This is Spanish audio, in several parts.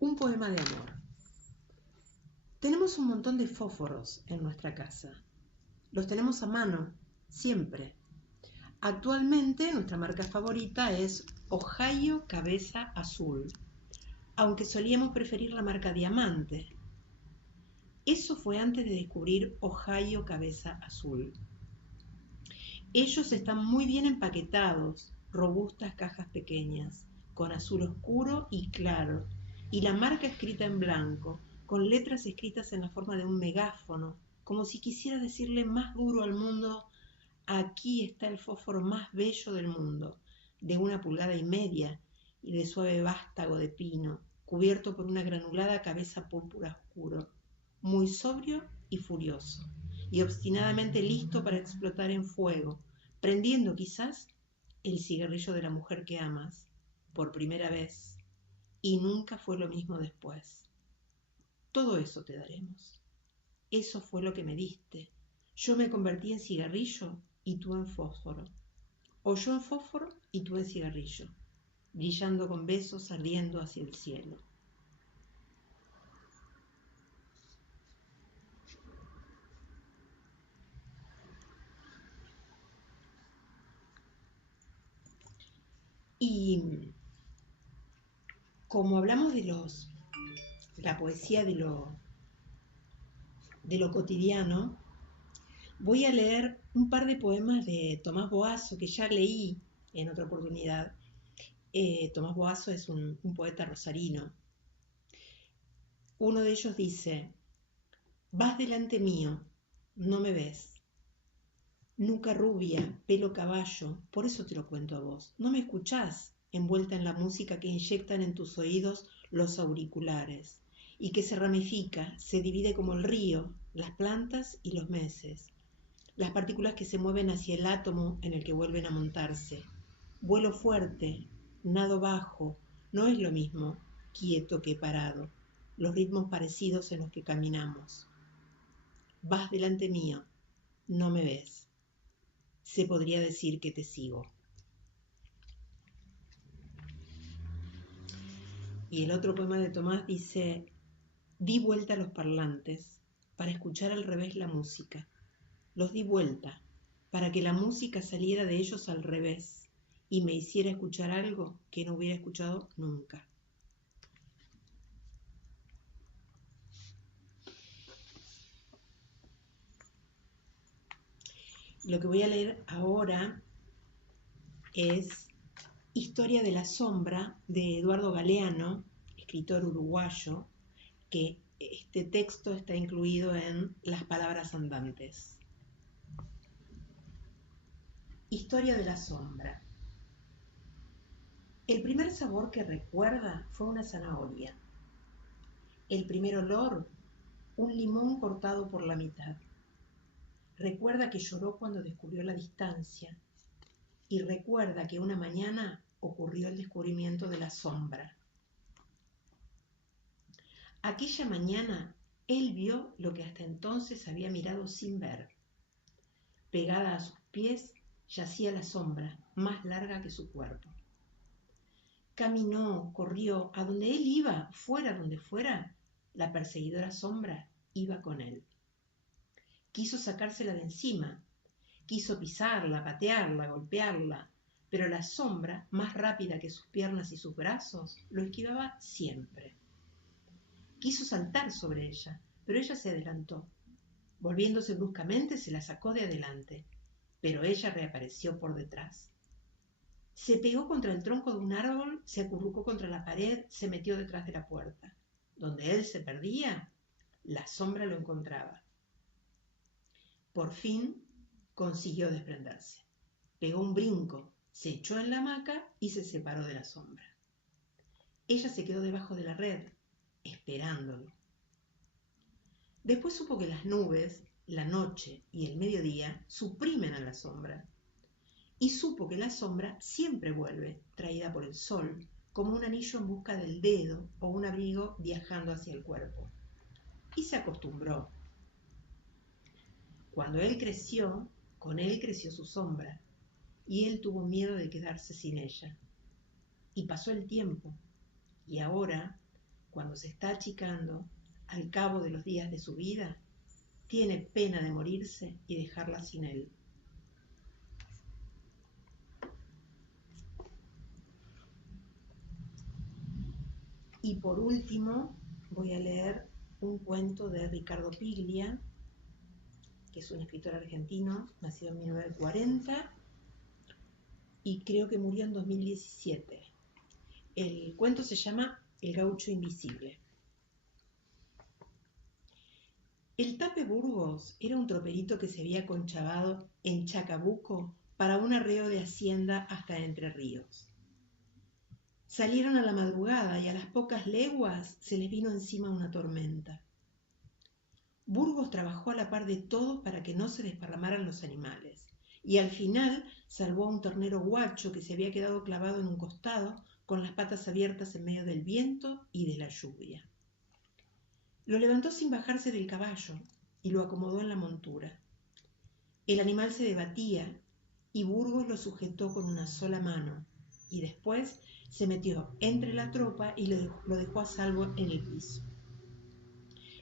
Un poema de amor. Tenemos un montón de fósforos en nuestra casa. Los tenemos a mano, siempre. Actualmente nuestra marca favorita es Ohio Cabeza Azul, aunque solíamos preferir la marca Diamante. Eso fue antes de descubrir Ohio Cabeza Azul. Ellos están muy bien empaquetados, robustas cajas pequeñas, con azul oscuro y claro, y la marca escrita en blanco, con letras escritas en la forma de un megáfono, como si quisiera decirle más duro al mundo: aquí está el fósforo más bello del mundo, de 1,5 pulgadas y de suave vástago de pino, cubierto por una granulada cabeza púrpura oscuro, muy sobrio y furioso, y obstinadamente listo para explotar en fuego, prendiendo quizás el cigarrillo de la mujer que amas, por primera vez, y nunca fue lo mismo después. Todo eso te daremos. Eso fue lo que me diste. Yo me convertí en cigarrillo y tú en fósforo. O yo en fósforo y tú en cigarrillo, brillando con besos ardiendo hacia el cielo. Y como hablamos de la poesía de lo cotidiano, voy a leer un par de poemas de Tomás Boazo que ya leí en otra oportunidad. Tomás Boazo es un poeta rosarino. Uno de ellos dice: vas delante mío, no me ves. Nuca rubia, pelo caballo, por eso te lo cuento a vos. No me escuchás, envuelta en la música que inyectan en tus oídos los auriculares, y que se ramifica, se divide como el río, las plantas y los meses, las partículas que se mueven hacia el átomo en el que vuelven a montarse. Vuelo fuerte, nado bajo, no es lo mismo quieto que parado, los ritmos parecidos en los que caminamos. Vas delante mío, no me ves. Se podría decir que te sigo. Y el otro poema de Tomás dice: di vuelta a los parlantes para escuchar al revés la música. Los di vuelta para que la música saliera de ellos al revés y me hiciera escuchar algo que no hubiera escuchado nunca. Lo que voy a leer ahora es Historia de la sombra, de Eduardo Galeano, escritor uruguayo, que este texto está incluido en Las palabras andantes. Historia de la sombra. El primer sabor que recuerda fue una zanahoria. El primer olor, un limón cortado por la mitad. Recuerda que lloró cuando descubrió la distancia, y recuerda que una mañana ocurrió el descubrimiento de la sombra. Aquella mañana él vio lo que hasta entonces había mirado sin ver. Pegada a sus pies yacía la sombra, más larga que su cuerpo. Caminó, corrió, a donde él iba, fuera donde fuera, la perseguidora sombra iba con él. Quiso sacársela de encima, quiso pisarla, patearla, golpearla, pero la sombra, más rápida que sus piernas y sus brazos, lo esquivaba siempre. Quiso saltar sobre ella, pero ella se adelantó. Volviéndose bruscamente, se la sacó de adelante, pero ella reapareció por detrás. Se pegó contra el tronco de un árbol, se acurrucó contra la pared, se metió detrás de la puerta. Donde él se perdía, la sombra lo encontraba. Por fin consiguió desprenderse. Pegó un brinco, se echó en la hamaca y se separó de la sombra. Ella se quedó debajo de la red, esperándolo. Después supo que las nubes, la noche y el mediodía suprimen a la sombra. Y supo que la sombra siempre vuelve, traída por el sol, como un anillo en busca del dedo o un abrigo viajando hacia el cuerpo. Y se acostumbró. Cuando él creció, con él creció su sombra, y él tuvo miedo de quedarse sin ella. Y pasó el tiempo, y ahora, cuando se está achicando, al cabo de los días de su vida, tiene pena de morirse y dejarla sin él. Y por último, voy a leer un cuento de Ricardo Piglia, que es un escritor argentino, nacido en 1940 y creo que murió en 2017. El cuento se llama El gaucho invisible. El Tape Burgos era un troperito que se había conchavado en Chacabuco para un arreo de hacienda hasta Entre Ríos. Salieron a la madrugada y a las pocas leguas se les vino encima una tormenta. Burgos trabajó a la par de todos para que no se desparramaran los animales, y al final salvó a un ternero guacho que se había quedado clavado en un costado con las patas abiertas en medio del viento y de la lluvia. Lo levantó sin bajarse del caballo y lo acomodó en la montura. El animal se debatía y Burgos lo sujetó con una sola mano y después se metió entre la tropa y lo dejó a salvo en el piso.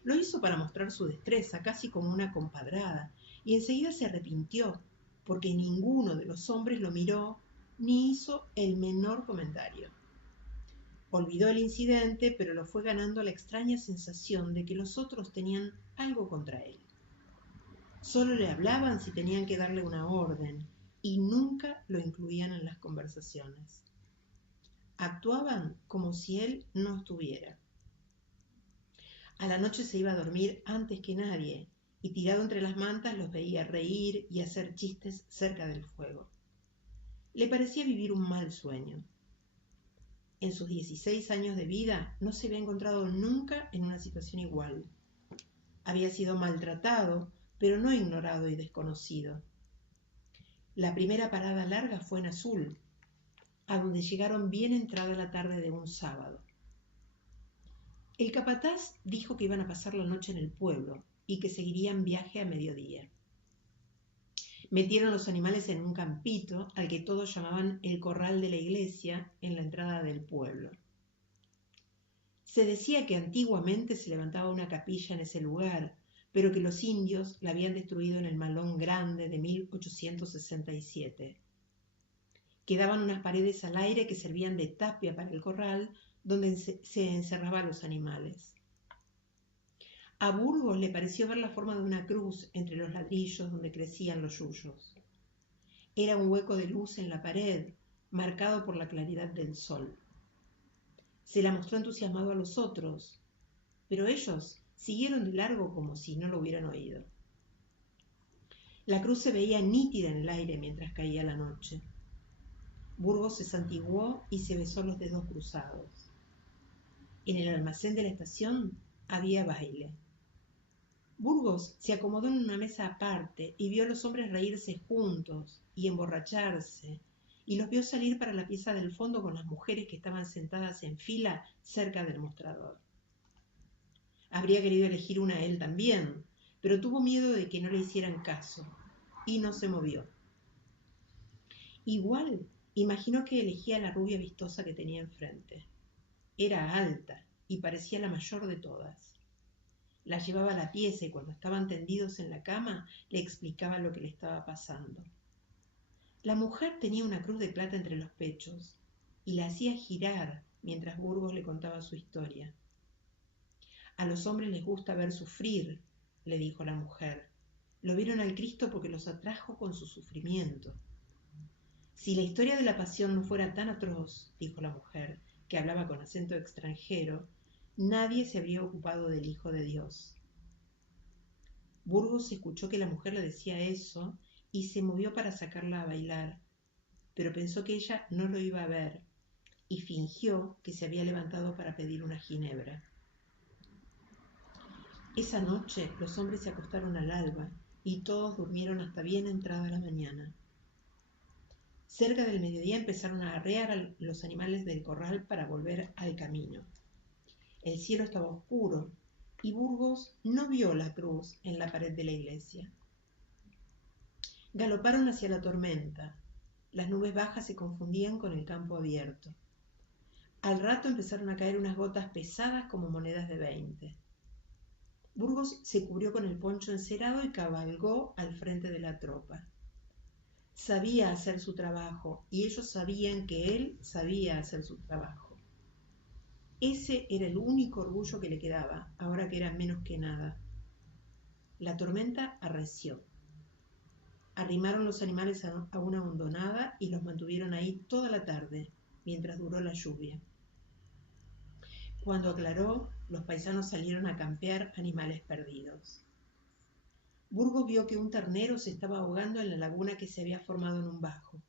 Lo hizo para mostrar su destreza, casi como una compadrada, y enseguida se arrepintió, porque ninguno de los hombres lo miró ni hizo el menor comentario. Olvidó el incidente, pero lo fue ganando la extraña sensación de que los otros tenían algo contra él. Solo le hablaban si tenían que darle una orden, y nunca lo incluían en las conversaciones. Actuaban como si él no estuviera. A la noche se iba a dormir antes que nadie, y tirado entre las mantas los veía reír y hacer chistes cerca del fuego. Le parecía vivir un mal sueño. En sus 16 años de vida no se había encontrado nunca en una situación igual. Había sido maltratado, pero no ignorado y desconocido. La primera parada larga fue en Azul, a donde llegaron bien entrada la tarde de un sábado. El capataz dijo que iban a pasar la noche en el pueblo y que seguirían viaje a mediodía. Metieron los animales en un campito al que todos llamaban el corral de la iglesia en la entrada del pueblo. Se decía que antiguamente se levantaba una capilla en ese lugar, pero que los indios la habían destruido en el Malón Grande de 1867. Quedaban unas paredes al aire que servían de tapia para el corral donde se encerraban los animales. A Burgos le pareció ver la forma de una cruz entre los ladrillos donde crecían los yuyos. Era un hueco de luz en la pared, marcado por la claridad del sol. Se la mostró entusiasmado a los otros, pero ellos siguieron de largo como si no lo hubieran oído. La cruz se veía nítida en el aire mientras caía la noche. Burgos se santiguó y se besó los dedos cruzados. En el almacén de la estación había baile. Burgos se acomodó en una mesa aparte y vio a los hombres reírse juntos y emborracharse, y los vio salir para la pieza del fondo con las mujeres que estaban sentadas en fila cerca del mostrador. Habría querido elegir una a él también, pero tuvo miedo de que no le hicieran caso, y no se movió. Igual imaginó que elegía a la rubia vistosa que tenía enfrente. Era alta y parecía la mayor de todas. La llevaba a la pieza y cuando estaban tendidos en la cama le explicaba lo que le estaba pasando. La mujer tenía una cruz de plata entre los pechos y la hacía girar mientras Burgos le contaba su historia. A los hombres les gusta ver sufrir, le dijo la mujer. Lo vieron al Cristo porque los atrajo con su sufrimiento. Si la historia de la pasión no fuera tan atroz, dijo la mujer, que hablaba con acento extranjero, nadie se habría ocupado del Hijo de Dios. Burgos escuchó que la mujer le decía eso y se movió para sacarla a bailar, pero pensó que ella no lo iba a ver y fingió que se había levantado para pedir una ginebra. Esa noche los hombres se acostaron al alba y todos durmieron hasta bien entrada la mañana. Cerca del mediodía empezaron a arrear a los animales del corral para volver al camino. El cielo estaba oscuro y Burgos no vio la cruz en la pared de la iglesia. Galoparon hacia la tormenta. Las nubes bajas se confundían con el campo abierto. Al rato empezaron a caer unas gotas pesadas como monedas de 20. Burgos se cubrió con el poncho encerado y cabalgó al frente de la tropa. Sabía hacer su trabajo y ellos sabían que él sabía hacer su trabajo. Ese era el único orgullo que le quedaba, ahora que era menos que nada. La tormenta arreció. Arrimaron los animales a una hondonada y los mantuvieron ahí toda la tarde, mientras duró la lluvia. Cuando aclaró, los paisanos salieron a campear animales perdidos. Burgos vio que un ternero se estaba ahogando en la laguna que se había formado en un bajo.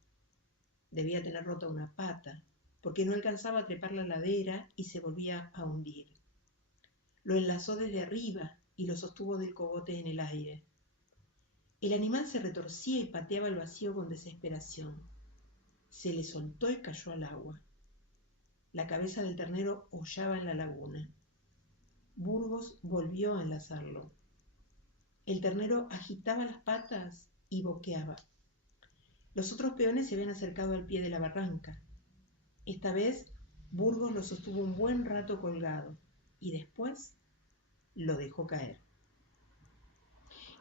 Debía tener rota una pata, porque no alcanzaba a trepar la ladera y se volvía a hundir. Lo enlazó desde arriba y lo sostuvo del cogote en el aire. El animal se retorcía y pateaba el vacío con desesperación. Se le soltó y cayó al agua. La cabeza del ternero hollaba en la laguna. Burgos volvió a enlazarlo. El ternero agitaba las patas y boqueaba. Los otros peones se habían acercado al pie de la barranca. Esta vez Burgos lo sostuvo un buen rato colgado y después lo dejó caer.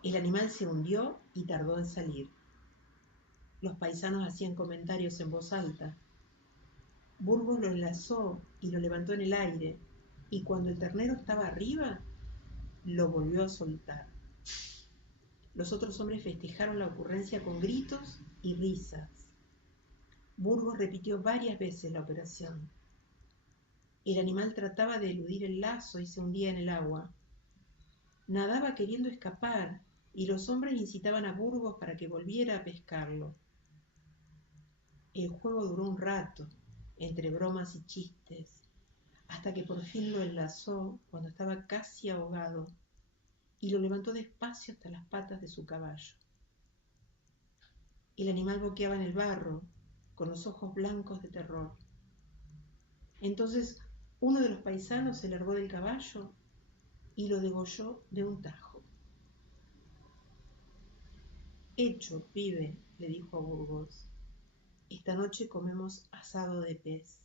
El animal se hundió y tardó en salir. Los paisanos hacían comentarios en voz alta. Burgos lo enlazó y lo levantó en el aire, y cuando el ternero estaba arriba, lo volvió a soltar. Los otros hombres festejaron la ocurrencia con gritos y risas. Burgos repitió varias veces la operación. El animal trataba de eludir el lazo y se hundía en el agua. Nadaba queriendo escapar, y los hombres incitaban a Burgos para que volviera a pescarlo. El juego duró un rato, entre bromas y chistes, hasta que por fin lo enlazó cuando estaba casi ahogado y lo levantó despacio hasta las patas de su caballo. El animal boqueaba en el barro, con los ojos blancos de terror. Entonces uno de los paisanos se largó del caballo y lo degolló de un tajo. «Hecho, pibe», le dijo a Burgos. «Esta noche comemos asado de pez».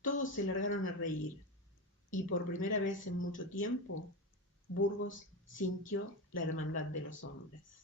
Todos se largaron a reír, y por primera vez en mucho tiempo, Burgos sintió la hermandad de los hombres.